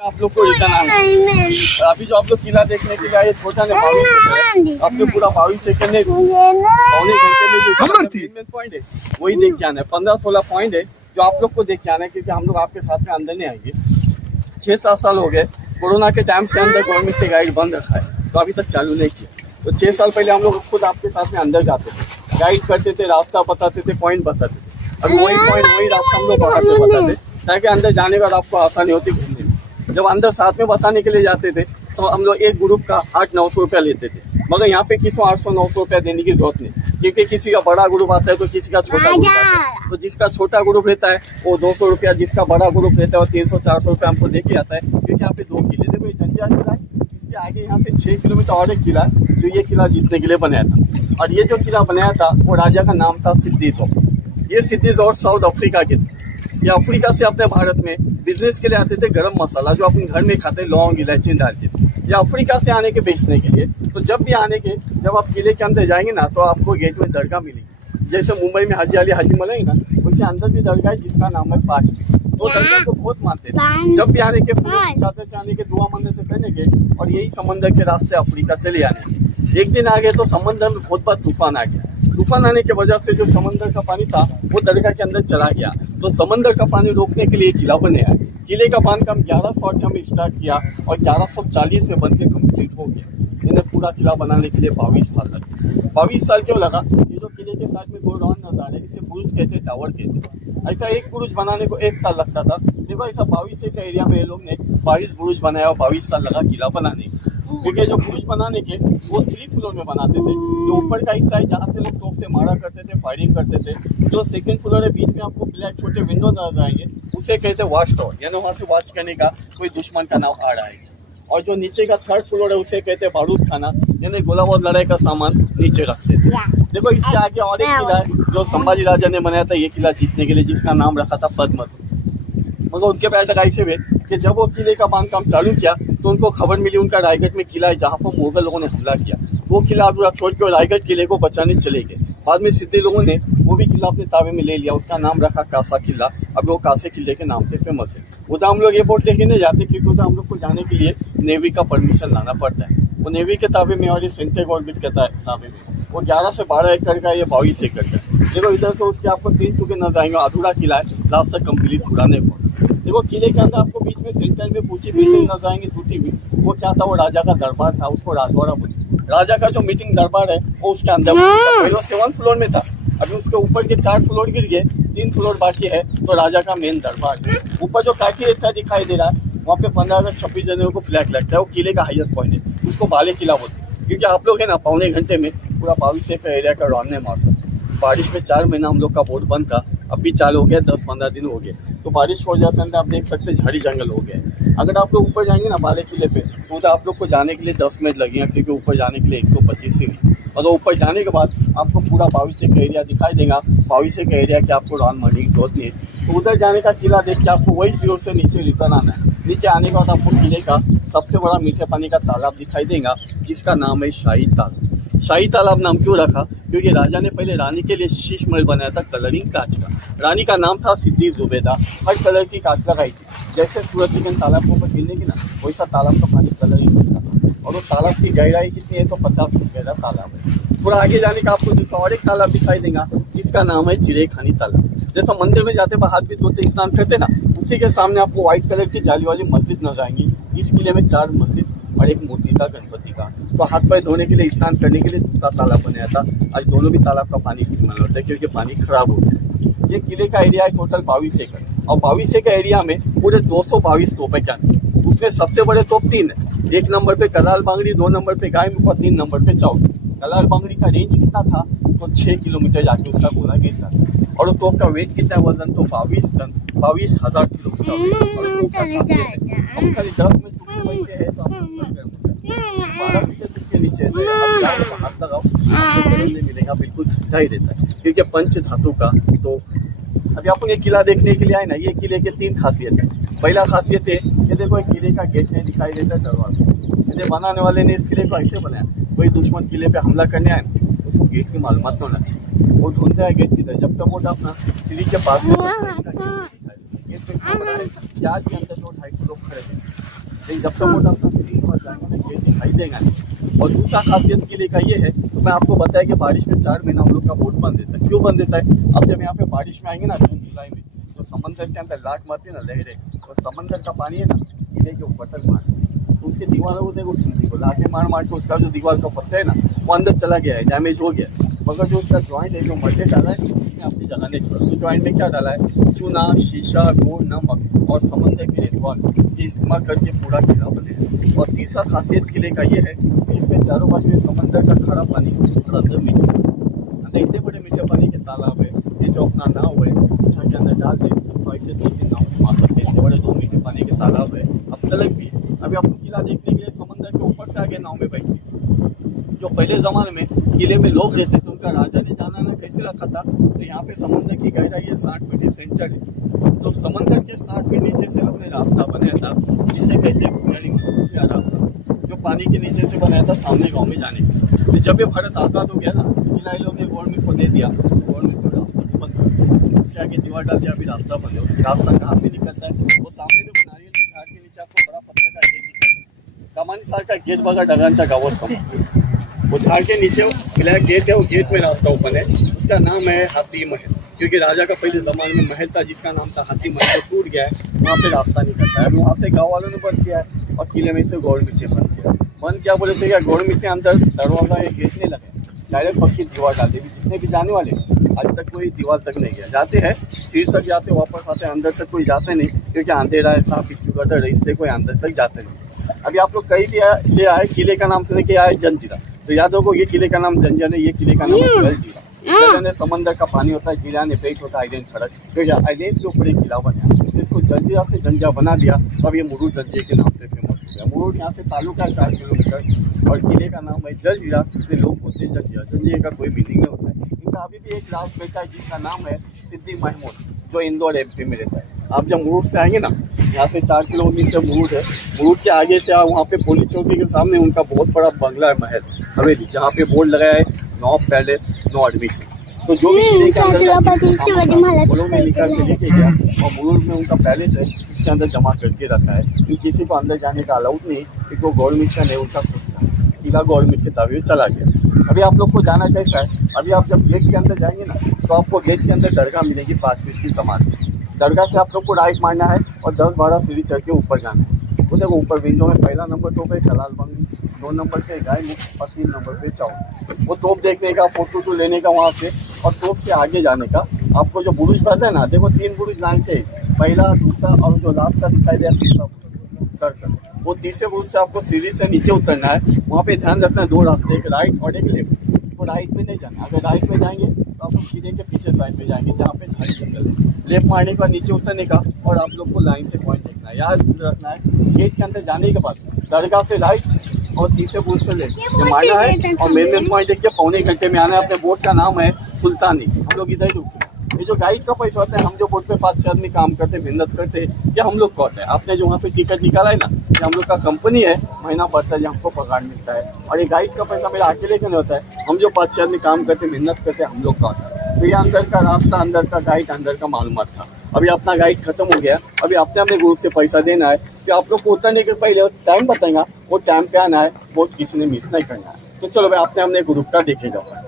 आप लोग को रिटर्न आना है। और अभी जो आप लोग किला देखने के लिए आए छोटा ने 22 आपने पूरा 22 सेकंड में पौने घंटे में जो मेन पॉइंट है वही देख के आना है। 15-16 पॉइंट है जो आप लोग को देख के आना है, क्योंकि हम लोग आपके साथ में अंदर नहीं आएंगे। 6-7 साल हो गए कोरोना के टाइम से अंदर गवर्नमेंट ने गाइड बंद रखा है, तो अभी तक चालू नहीं किया। तो 6 साल पहले हम लोग खुद आपके साथ में अंदर जाते थे, गाइड करते थे, रास्ता बताते थे, पॉइंट बताते थे। अभी वही पॉइंट वही रास्ता हम लोग बाहर से बताते ताकि अंदर जाने का आपको आसानी होती घूमने में। जब अंदर साथ में बताने के लिए जाते थे तो हम लोग एक ग्रुप का 800-900 रुपया लेते थे, मगर यहाँ पे किसी 800-900 रुपया देने की जरूरत नहीं, क्योंकि किसी का बड़ा ग्रुप आता है तो किसी का छोटा ग्रुप आता है। तो जिसका छोटा ग्रुप रहता है वो 200 रुपया, जिसका बड़ा ग्रुप रहता है वो 300-400 रुपया हमको दे के आता है। क्योंकि यहाँ पे 2 किले देखो, जंजिया किला है, इसके आगे यहाँ से 6 किलोमीटर और एक किला है जो ये किला जीतने के लिए बनाया था। और ये जो किला बनाया था वो राजा का नाम था सिद्दी जोर। ये सिद्दी जोर साउथ अफ्रीका के थे। ये अफ्रीका से अपने भारत में बिजनेस के लिए आते थे। गरम मसाला जो अपने घर में खाते, लौंग इलायची डालते थे, ये अफ्रीका से आने के बेचने के लिए। तो जब भी आने के जब आप किले के अंदर जाएंगे ना तो आपको गेट में दरगाह मिलेगी। जैसे मुंबई में हाजी अली हाजी मलई ना, वैसे अंदर भी दरगाह है जिसका नाम है पाँच। वो दरगाह को बहुत मानते थे। जब भी आने के चाहने के दुआ मंदिर से करने के और यही समंदर के रास्ते अफ्रीका चले आने के। एक दिन आ गए तो समंदर में बहुत बड़ा तूफान आ गया। तूफान आने की वजह से जो समंदर का पानी था वो दरगाह के अंदर चला गया। तो समंदर का पानी रोकने के लिए किला बनाया। किले का बांधकाम 1108 में स्टार्ट किया और 1140 में बनके कंप्लीट हो गया। इन्हें पूरा किला बनाने के लिए 22 साल लगे। 22 साल क्यों लगा? ये जो किले के साथ में गोडाउन नजर है, इसे बुरुज कहते, टावर कहते। ऐसा एक बुरुज बनाने को 1 साल लगता था। देखो ऐसा 22 के एरिया में ये लोग ने 22 बुरुज बनाया और 22 साल लगा किला बनाने को। क्योंकि जो बुरुज बनाने के वो 3 फ्लोर में बनाते थे। जो ऊपर का हिस्सा है जहाँ से लोग तोप से मारा करते थे, फायरिंग करते थे, जो सेकंड फ्लोर है बीच में आपको ब्लैक छोटे विंडो नजर आएंगे, उसे कहते वॉच टावर, यानी वहाँ से वॉच करने का कोई दुश्मन का नाम आ रहा है। और जो नीचे का 3rd फ्लोर है उसे कहते बारूद खाना, यानी गोला और लड़ाई का सामान नीचे रखते थे। देखो इसके आगे और एक किला है जो संभाजी राजा ने बनाया था ये किला जीतने के लिए, जिसका नाम रखा था पद्मत। मगर उनके पैर ऐसे हुए कि जब वो किले का बांधकाम चालू किया तो उनको खबर मिली उनका रायगढ़ में किला है जहाँ पर मुगल लोगों ने हमला किया। वो किला पूरा छोड़ के रायगढ़ किले को बचाने चले गए। बाद में सिद्दी लोगों ने वो भी किला अपने ताबे में ले लिया, उसका नाम रखा कासा किला। अब वो कासे किले के नाम से फेमस है। उधर हम लोग ये बोट लेके नहीं जाते क्योंकि उधर हम लोग को जाने के लिए नेवी का परमिशन लाना पड़ता है। वो नेवी के ताबे में और ये सेंट्रल गवर्नमेंट के ताबे में। वो 11 से 12 एकड़ का, ये 22 एकड़ का। देखो इधर से उसके आपको 3 टुके नजर आएंगे, अधूरा किला है, लास्ट तक कंप्लीट पूरा नहीं हुआ। देखो किले के अंदर आपको बीच में सेंटर में ऊंची बिल्डिंग नजर आएंगे टूटी हुई। वो क्या था? वो राजा का दरबार था, उसको राजवाड़ा बोलते। राजा का जो मीटिंग दरबार है वो उसके अंदर पहले 7 फ्लोर में था, अभी उसके ऊपर के 4 फ्लोर गिर गए, 3 फ्लोर बाकी है। तो राजा का मेन दरबार है। ऊपर जो काठी ऐसा दिखाई दे रहा है वहाँ पे 15 अगस्त 26 जनवरी को फ्लैग लगता है। वो किले का हाईएस्ट पॉइंट है, उसको बाले किला बोलते हैं। क्योंकि आप लोग है ना पौने घंटे में पूरा 22 का एरिया का राउंड नहीं मार सकते। बारिश में 4 महीना हम लोग का बोट बंद था, अब भी चालू हो गया, 10-15 दिन हो गए। तो बारिश की वजह से अंदर आप देख सकते हैं झाड़ी जंगल हो गया। अगर आप लोग ऊपर जाएंगे ना बाले किले पे तो उधर आप लोग को जाने के लिए 10 मिनट लगेंगे, क्योंकि ऊपर जाने के लिए 125 सीढ़ी। और तो ऊपर जाने के बाद आपको पूरा 22 का एरिया दिखाई देगा। 22 का एरिया की आपको राउंड मारने की जरूरत नहीं है। तो उधर जाने का किला देख के आपको वही सीढ़ी से नीचे रिटर्न आना है। नीचे आने के बाद आपको किले का सबसे बड़ा मीठे पानी का तालाब दिखाई देगा, जिसका नाम है शाही तालाब। शाही तालाब नाम क्यों रखा? क्योंकि राजा ने पहले रानी के लिए शीश महल बनाया था कलरिंग कांच का। रानी का नाम था सिद्दी जुबैदा। हर कलर की कांच लगाई थी। जैसे सूरज चिकन तालाब के ऊपर गिरने की ना, वैसा तालाब का पानी कलरिंग होता था। और वो तालाब की गहराई कितनी है? तो 50 फुट गहरा तालाब है। पूरा आगे जाने का आपको दूसरा और एक तालाब दिखाई देगा, जिसका नाम है चिड़ेखानी तालाब। जैसा मंदिर में जाते हाथ भी धोते स्नान करते ना, उसी के सामने आपको व्हाइट कलर की जाली वाली मस्जिद नजर आएंगी। इस किले में 4 मस्जिद और एक मूर्ति था गणपति का। तो हाथ पैर धोने के लिए, स्नान करने के लिए दूसरा तालाब बनाया था। आज दोनों भी तालाब का पानी इस्तेमाल होता है क्योंकि पानी खराब हो गया। ये किले का एरिया है टोटल 22 एकड़ और 22 एकड़ एरिया में पूरे 222 तोपें क्या हैं। उसमें सबसे बड़े तोप 3 है। 1 नंबर पे कलाल बांगड़ी, 2 नंबर पे गाय मुखा, 3 नंबर पे चाउर। कलाल बांगड़ी का रेंज कितना था? तो 6 किलोमीटर जाके उसका गोला गिरता था। और तोप का वेट कितना है? वजन तो 22 टन, 22,000 किलो का। खाली 10 में तुमके है तो के नीचे हाथ लगाओ मिलेगा, बिल्कुल सीधा ही रहता है क्योंकि पंच धातु का। तो अभी अपन ये किला देखने के लिए आए ना, ये किले के 3 खासियत है। पहला खासियत है ये देखो एक किले का गेट नहीं दिखाई देता, दरवाजा। ये बनाने वाले ने इस किले को ऐसे बनाया, कोई दुश्मन किले पे हमला करने आए उसको गेट की मालूमात होना चाहिए। वो ढूंढते हैं गेट किधर, जब तक वो अपना सीढ़ी के पास गेट पे क्या के अंदर 200-250 लोग खड़े हैं। लेकिन जब तक वो डॉक्टर स्क्रीन पर जाएंगे ना गेट दिखाई देगा नहीं। और दूसरा खासियत किले का ये है, तो मैं आपको बताया कि बारिश में 4 महीना हम लोग का बोट बंद देता है। क्यों बंद देता है? अब जब यहाँ पे बारिश में आएंगे ना जून जुलाई में, तो समंदर के अंदर लाट मारती है ना लहरें, और समंदर का पानी है ना किले के ऊपर तक मार, तो उसके दीवारों को देखो लाटे मार मार के उसका जो दीवार का पत्ता है ना वो अंदर चला गया है, डैमेज हो गया। मगर जो उसका जॉइंट है जो मटे डाला है उसने अपनी जगह नहीं छोड़ा। तो जॉइंट में क्या डाला है? चूना, शीशा, गुड़, नमक और समंदर के रेतवाल ये इस्तेमाल करके पूरा किला बने है। और तीसरा खासियत किले का ये है कि इसमें चारों बाजू में समंदर का खारा पानी और अंदर मीठा, अंदर इतने बड़े मीठे पानी के तालाब है। ये जो अपना नाव है उठा के अंदर डाल दे तो ऐसे 2-3 नाव घुमा सकते हैं। इतने बड़े 2 मीठे पानी के तालाब है। अब तलक भी है। अभी आपको किला देखने के लिए समंदर के ऊपर से आगे नाव में बैठे। जो पहले ज़माने में किले में लोग रहते थे उनका राजा ने जाना ना कैसे रखा था, तो यहाँ पे समंदर की गहराई है 60 फीट सेंटर है। तो समंदर के 60 फीट नीचे से लोग ने रास्ता बनाया था जिसे कहते हैं घुंगरी का रास्ता, जो पानी के नीचे से बनाया था सामने गाँव में जाने के। तो जब ये भारत आज़ाद हो गया ना, किला लोग ने गवर्नमेंट को दे दिया, गवर्नमेंट को रास्ता बंद कर दिया, उसके आगे दीवार डाल दिया, अभी रास्ता बंद है। रास्ता कहाँ से निकलता है? वो सामने जो नारियल के झाड़ के नीचे आपको बड़ा पत्थर का गेट दिखता है, कमानी साल का गेट बघा डगांचा गावत समोर, वो झाड़ के नीचे किला गेट है। वो गेट में रास्ता ओपन है। उसका नाम है हाथी महल, क्योंकि राजा का पहले ज़माने में महल था जिसका नाम था हाथी महल, तो टूट गया है, वहाँ पे रास्ता निकलता है। वहाँ से गाँव वालों ने बंद किया है और किले में से गोड़ मिट्टी बंद किया। बंद क्या बोले थे? क्या गोड़ मिट्टी अंदर दरवाजा या गेट नहीं लगे, डायरेक्ट पक्की दीवार डालते भी। जितने भी जाने वाले आज तक कोई दीवार तक नहीं गया, जाते हैं सीट तक जाते वापस आते, अंदर तक कोई जाते नहीं, क्योंकि अंधेरा है, सांप बिच्छू गटर है, इसलिए कोई अंदर तक जाते नहीं। अभी आप लोग कहीं भी से आए, किले का नाम सुने के आए जंजीरा, तो याद होगा ये किले का नाम जंजीरा नहीं, ये किले का नाम है जलजीरा। जल समंदर का पानी होता है, जीरा ने पेट होता है, आइलैंड खड़क, तो आइलैंड के ऊपर एक किला बना, तो इसको जंजीरा से जंजिया बना दिया। अब ये मुरुड जंजिया के नाम से फेमस हो गया। मुरुड यहाँ से तालुका है 4 किलोमीटर, और किले का नाम है जलजीरा, इसलिए लोग बोलते हैं जंजिया। जंजिया का कोई मीनिंग नहीं होता है। इनका अभी भी एक लास्ट बेटा है जिसका नाम है सिद्दीक महमूद, जो इंदौर MP में रहता है। आप जब मुरुड से आएंगे ना, यहाँ से 4 किलोमीटर मुरुड है, मुरुड के आगे से वहाँ पे पुलिस चौकी के सामने उनका बहुत बड़ा बंगला है, महल हवेली, जहाँ पे बोर्ड लगाया है नो पैलेस नो एडमिशन। तो जो भी किले के अंदर में लिखा के लेके गया, और मुरुड में उनका पैलेस है, इसके अंदर जमा करके रखा है, क्योंकि किसी को अंदर जाने का अलाउड नहीं, क्योंकि वो गवर्नमेंट का नहीं, उनका खुद का किला गवर्नमेंट के दावे चला गया। अभी आप लोग को जाना कैसा है? अभी आप जब गेट के अंदर जाएंगे ना, तो आपको गेट के अंदर दरगाह मिलेगी 5 फीट की समाधि। दरगाह से आप लोग को राइट मारना है और 10-12 सीढ़ी चढ़ के ऊपर जाना है। वो देखो ऊपर विंडो में पहला नंबर तोप है हलाल बंगली, 2 नंबर पे गाय मुख और 3 नंबर पे चावल। वो तोप देखने का, फोटो लेने का वहाँ से, और तोप से आगे जाने का। आपको जो बुरुज बनता है ना, देखो 3 बुरुज लाइन से, पहला, दूसरा और जो लास्ट का दिखाई दे तीसरा सर्कल, वो तीसरे बुरुज से आपको सीढ़ी से नीचे उतरना है। वहाँ पे ध्यान रखना है 2 रास्ते, एक राइट और एक लेफ्ट। तो राइट में नहीं जाना, अगर राइट में जाएंगे तो आप लोग किले के पीछे साइड में जाएंगे जहाँ पे झाड़ी जंगल है। लेफ्ट मारने का, नीचे उतरने का, और आप लोग को लाइन से पॉइंट देखना है, याद रखना है। गेट के अंदर जाने के बाद दरगाह से राइट और तीसरे बुरुज से लेफ्ट ये मारना है, और मेन पॉइंट देख के 1.25 घंटे में आना है। अपने बोट का नाम है सुल्तानी। हम लोग इधर ही रुके। ये जो गाइड का पैसा होता है, हम जो बोट पे 5-6 आदमी काम करते, मेहनत करते, ये हम लोग का होता है। आपने जो वहाँ पे टिकट निकाला है ना, ये हम लोग का कंपनी है, महीना पड़ता है, हमको पगार मिलता है। और ये गाइड का पैसा मेरा अकेले का नहीं होता है, हम जो 5-6 आदमी काम करते, मेहनत करते, हम लोग का होता है। तो ये अंदर का रास्ता, अंदर का गाइड, अंदर का मालूमात था। अभी अपना गाइड खत्म हो गया, अभी अपने ग्रुप से पैसा देना है कि आप लोग को उतरने के पहले टाइम बताएगा, वो टाइम पे आना है, बोट किसी ने मिस नहीं करना है। तो चलो भाई अपने ग्रुप का देखे जाओ।